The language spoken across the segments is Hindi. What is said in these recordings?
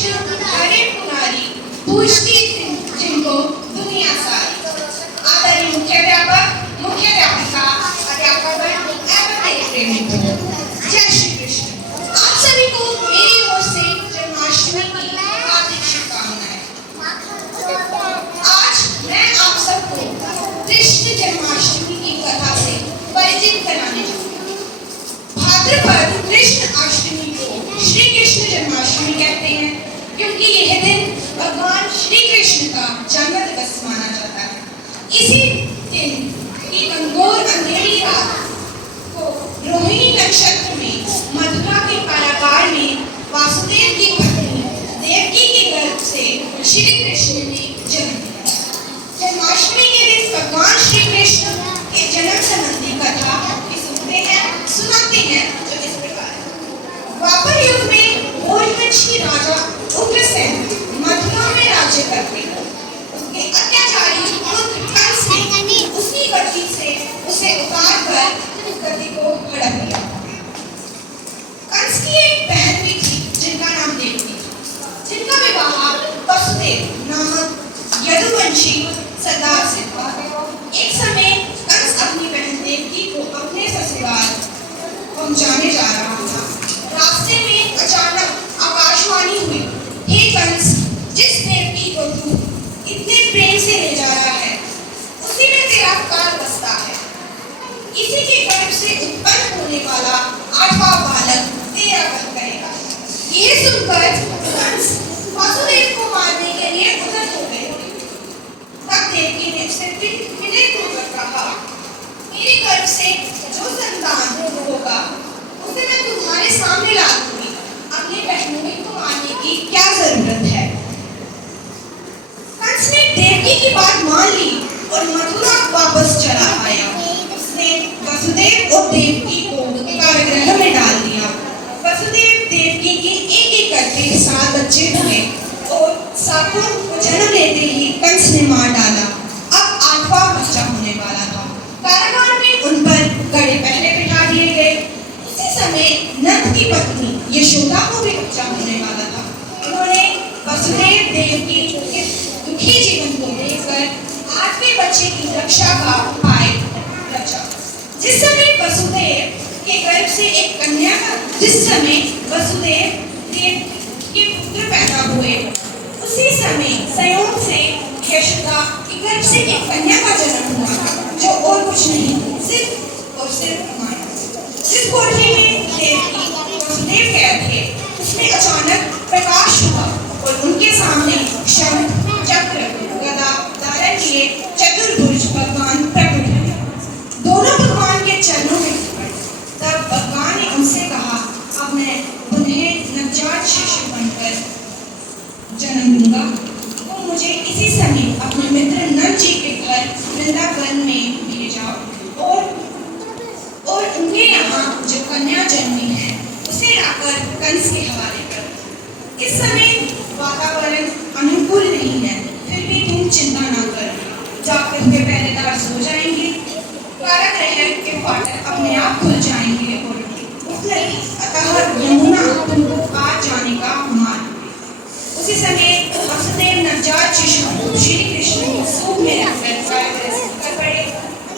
कृष्ण हरे पुनारी पूजती जिनको दुनिया सारी। आदरणीय मुख्याध्यापक, मुख्याध्यापिका, अध्यापक एवं प्रेमी, जय श्री कृष्ण। आप सभी को मेरी ओर से जन्माष्टमी की हार्दिक शुभकामनाएं। आज मैं आप सबको कृष्ण जन्माष्टमी की कथा से परिचित कराने जा रही हूँ। भाद्रपद कृष्ण अष्टमी को श्री कृष्ण जन्माष्टमी कहते हैं, क्योंकि यह दिन भगवान श्री कृष्ण का जन्म दिवस माना जाता है। इसी दिन की घनघोर अंधेरी रात को रोहिणी नक्षत्र में मथुरा के कारागार में वासुदेव की पत्नी देवकी के गर्भ से श्री कृष्ण ने जन्म लिया। जन्माष्टमी के दिन भगवान श्री कृष्ण के जन्म संबंधी कथा सुनाते हैं जो इस प्रकार है। द्वापर युग में भोजवंश की राजा उग्रसेन मथुरा में राज्य करते हैं। उसके अत्याचारी पुत्र कंस ने उसकी गद्दी से उसे उतार कर गद्दी को हड़प लिया। कंस की एक बहन भी थी जिनका नाम देवकी था, जिनका विवाह वसुदेव नामक यदुवंशी सरदार से हुआ। एक समय कंस अपनी बहन देवकी को अपने ससुराल पहुंचाने जा रहा था। रास्ते में अचानक आकाशवाणी हुई, हे कंस, जिस देवकी को तू इतने प्रेम से ले जा रहा है उसी में तेरा काल बसता है। इसी के गर्भ से उत्पन्न होने वाला 8वां बालक तेरा वध करेगा। यह सुनकर कंस वासुदेव को मारने के लिए उद्यत हो गए। तब देवकी ने उससे विनयपूर्वक कहा, मेरे गर्भ से जो संतान होगा उसे मैं तुम्हारे सामने ला दूंगी। अपनी बहनों को मारने की क्या जरूरत है। कंस ने देवकी की बात मान ली और मथुरा वापस चला आया। उसने वसुदेव और देवकी को कारागृह में डाल दिया। वसुदेव देवकी के एक करके 7 बच्चे हुए और सातों को जन्म लेते ही कंस ने मार डाला। अब 8वां बच्चा होने वाला था। कारागार में उन पर कड़े पहरे बिठा दिए गए। उसी समय नंद की पत्नी यशोदा को भी बच्चा होने वाला था। उन्होंने वसुदेव देवकी के दुखी जीवन को देखकर 8वें बच्चे की रक्षा का उपाय रचा। जिस समय वसुदेव के पुत्र पैदा हुए, उसी समय संयोग से यशोदा के गर्भ से एक कन्या का जन्म हुआ, जो और कुछ नहीं सिर्फ और सिर्फ माया। जिस कोठरी में देवकी वसुदेव गए थे, उसमें अचानक प्रकाश हुआ और उनके सामने शंख, चक्र, गदा धारण किए चतुर्भुज भगवान प्रकट हुए। दोनों भगवान के चरणों में पड़े। तब भगवान ने उनसे कहा, अब मैं उन्हें नवजात शिशु बनकर जन्म दूंगा। वो मुझे इसी समय अपने मित्र नंद जी के घर वृंदावन में ले जाओ और उनके यहाँ जो कन्या जन्मी है उसे लाकर कंस के हवाले करो। इस समय वातावरण अनुकूल नहीं है, फिर भी तुम चिंता न करो। जागते हुए पहरेदार सो जाएंगे, कारागृह के फाटक अपने आप खुल जाएंगे और अतः यमुना तुमको पार जाने का मार्ग। उसी समय वसुदेव नवजात शिशु श्री कृष्ण को सूप में रखकर पड़े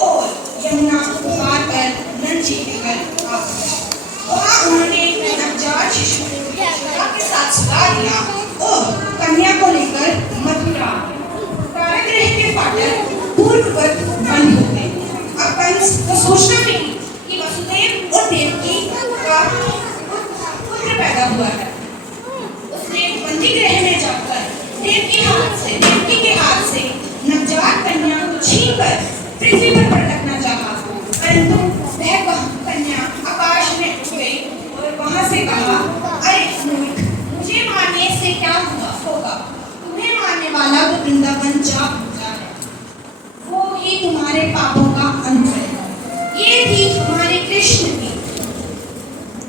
और यमुना को पार कर नंद जी के घर आ गए। वहाँ उन्होंने नवजात शिशु के साथ सुला दिया और कन्या को लेकर मथुरा कारागृह के फाटक पूर्ववत बंद हो गए। अब कंस को सोचना भी कि वसुदेव और देवकी का पुत्र पैदा हुआ है। उसने बंदी गृह में जाकर देवकी के हाथ से नवजात कन्या को छीनकर पृथ्वी पर पटकना चाहा, परंतु वह कन्या आकाश में उड़ गई और वहां से कहा, अरे मूर्ख, मुझे मारने से क्या होगा? तुम्हें मारने वाला तो वृंदावन जा पहुंचा है, वो ही तुम्हारे पापों का अंत है। ये थी हमारे कृष्ण की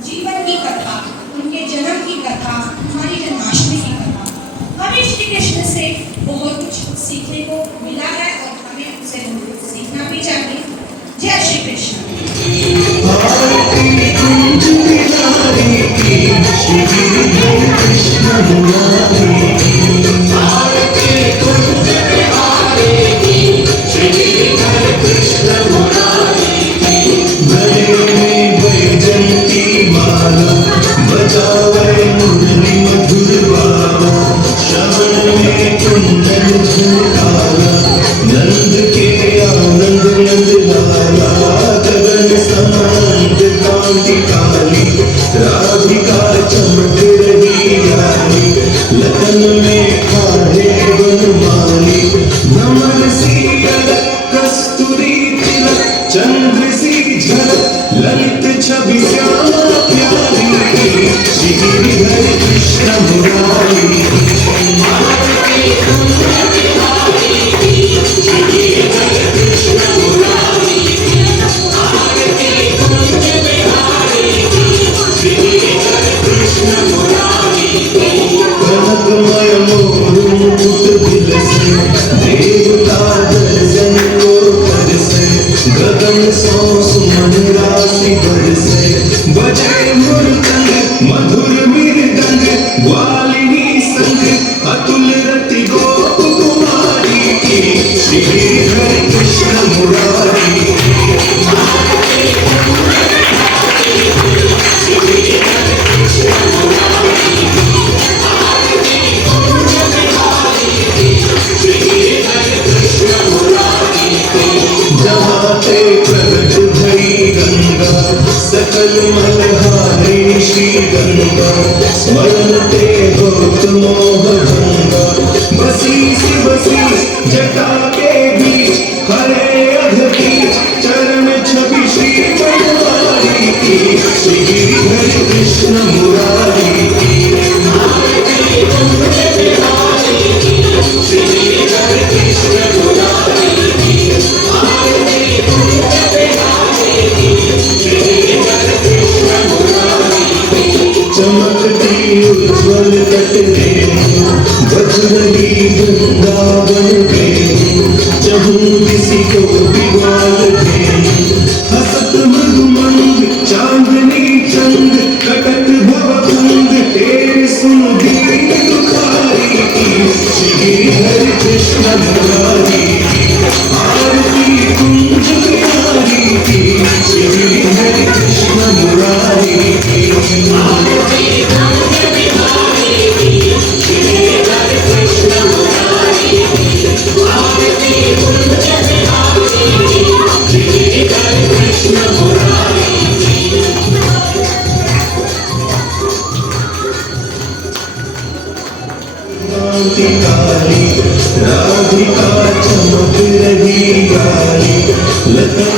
जीवन की कथा, उनके जन्म की कथा, हमारी जन्माष्टमी की कथा। हमें श्री कृष्ण से बहुत कुछ सीखने को मिला है और हमें उनसे सीखना भी चाहिए। जय श्री कृष्ण। श्यामा प्यारी श्री हरे कृष्ण मुरारी कनकमय मोर मुकुट बिलसे देवता दर्शन को करसे गगन सौ सुमन राशि बरसे बजे मुरतंग मधुर मृदंग ग्वालिनी संग अतुल रति गोप कुमारी की श्री हरे कृष्ण मुरारी जहाते प्रगट भई गंगा सकल मलहारी श्री गंगा स्मरण ते होत मोह भंगा बसी सी बसी जटा के बीच हरे अधकी चरण छवि श्री बनवारी की श्री हरे कृष्ण मुरारी चमकती उज्ज्वल तट में बजरंगी वृंदावन में जहूं किसी को विवाल में हसत मृदुमंद चांदनी चंद कटक भवभंग तेरे सुन दीन दुखारी की श्री हरे कृष्ण मुरारी आरती कुंज बिहारी की श्री हरे कृष्ण मुरारी की काली राधिका चमक रही काली लता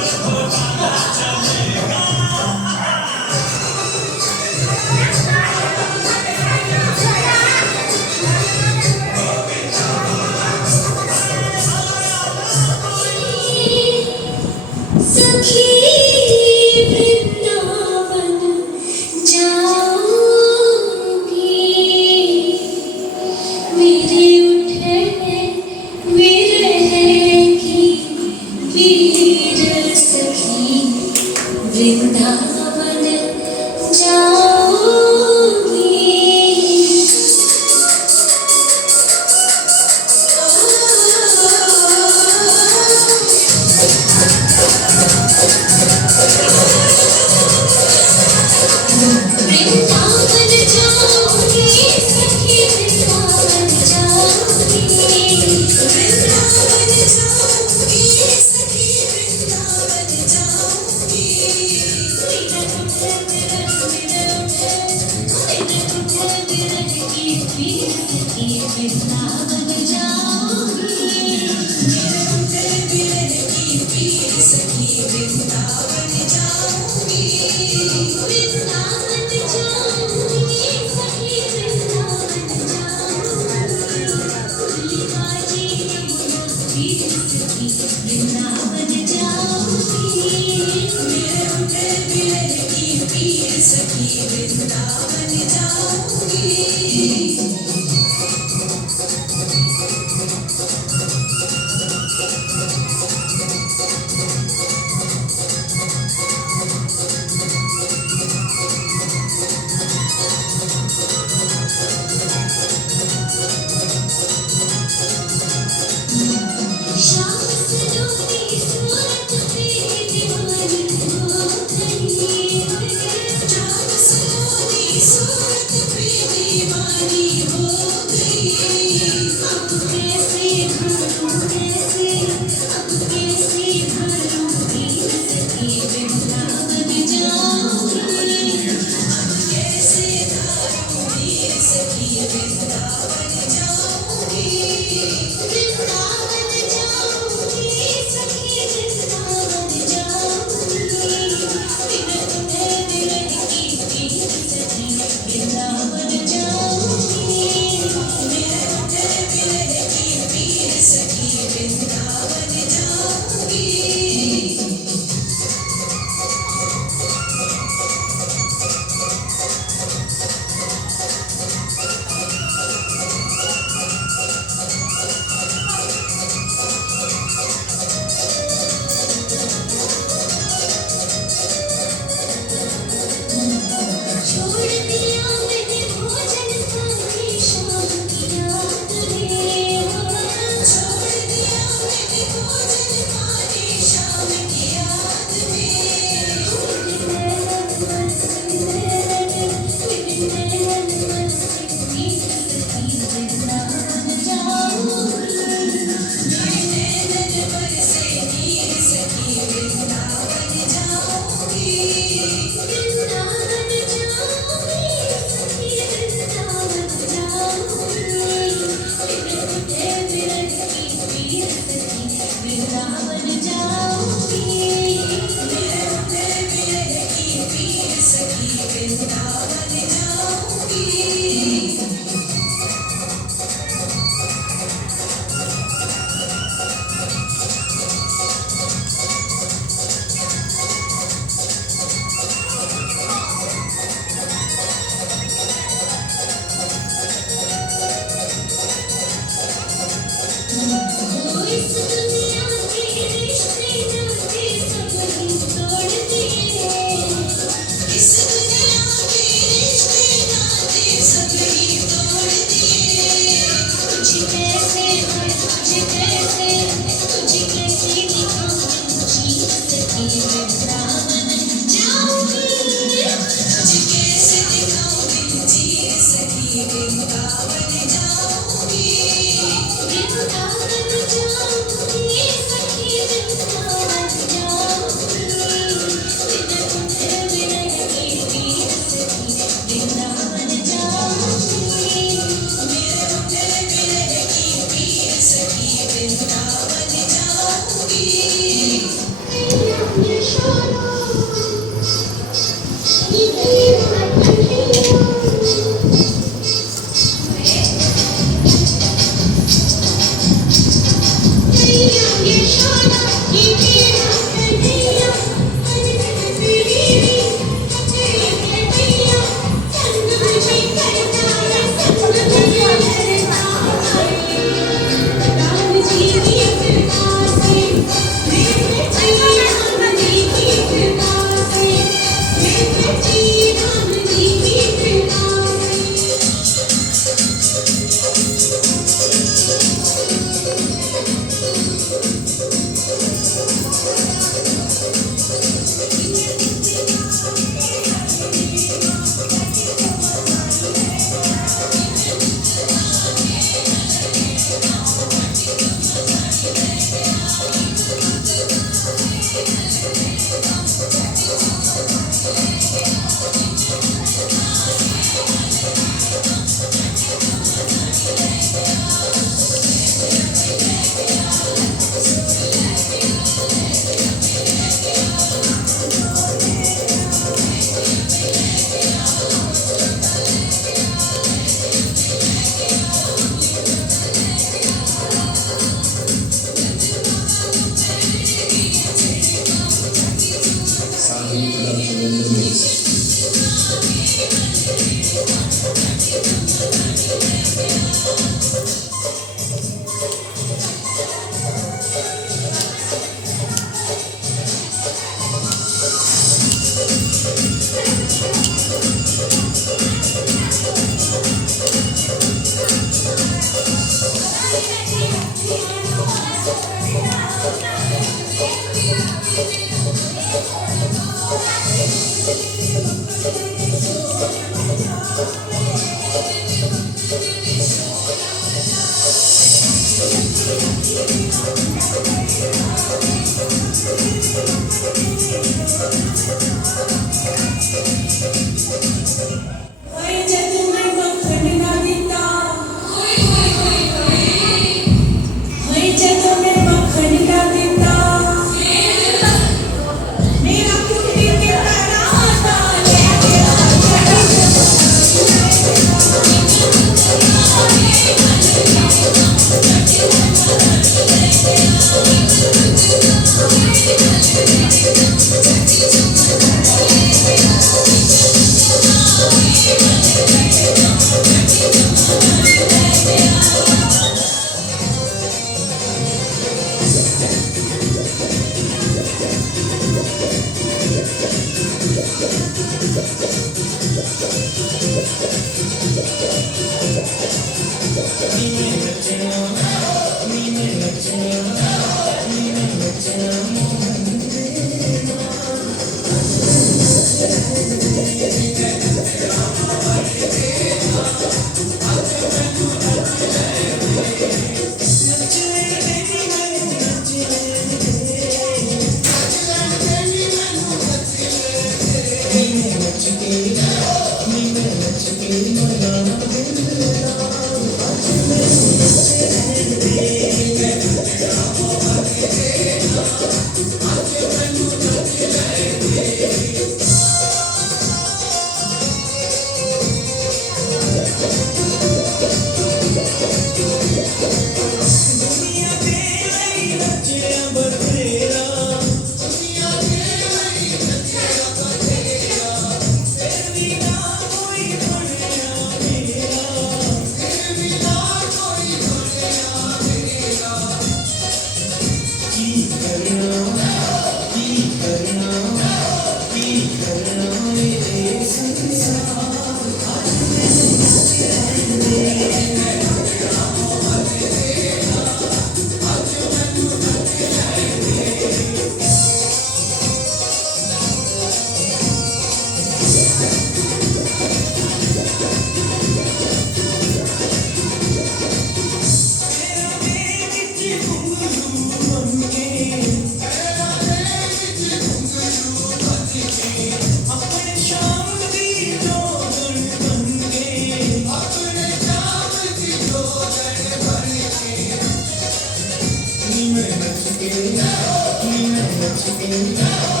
Thank you.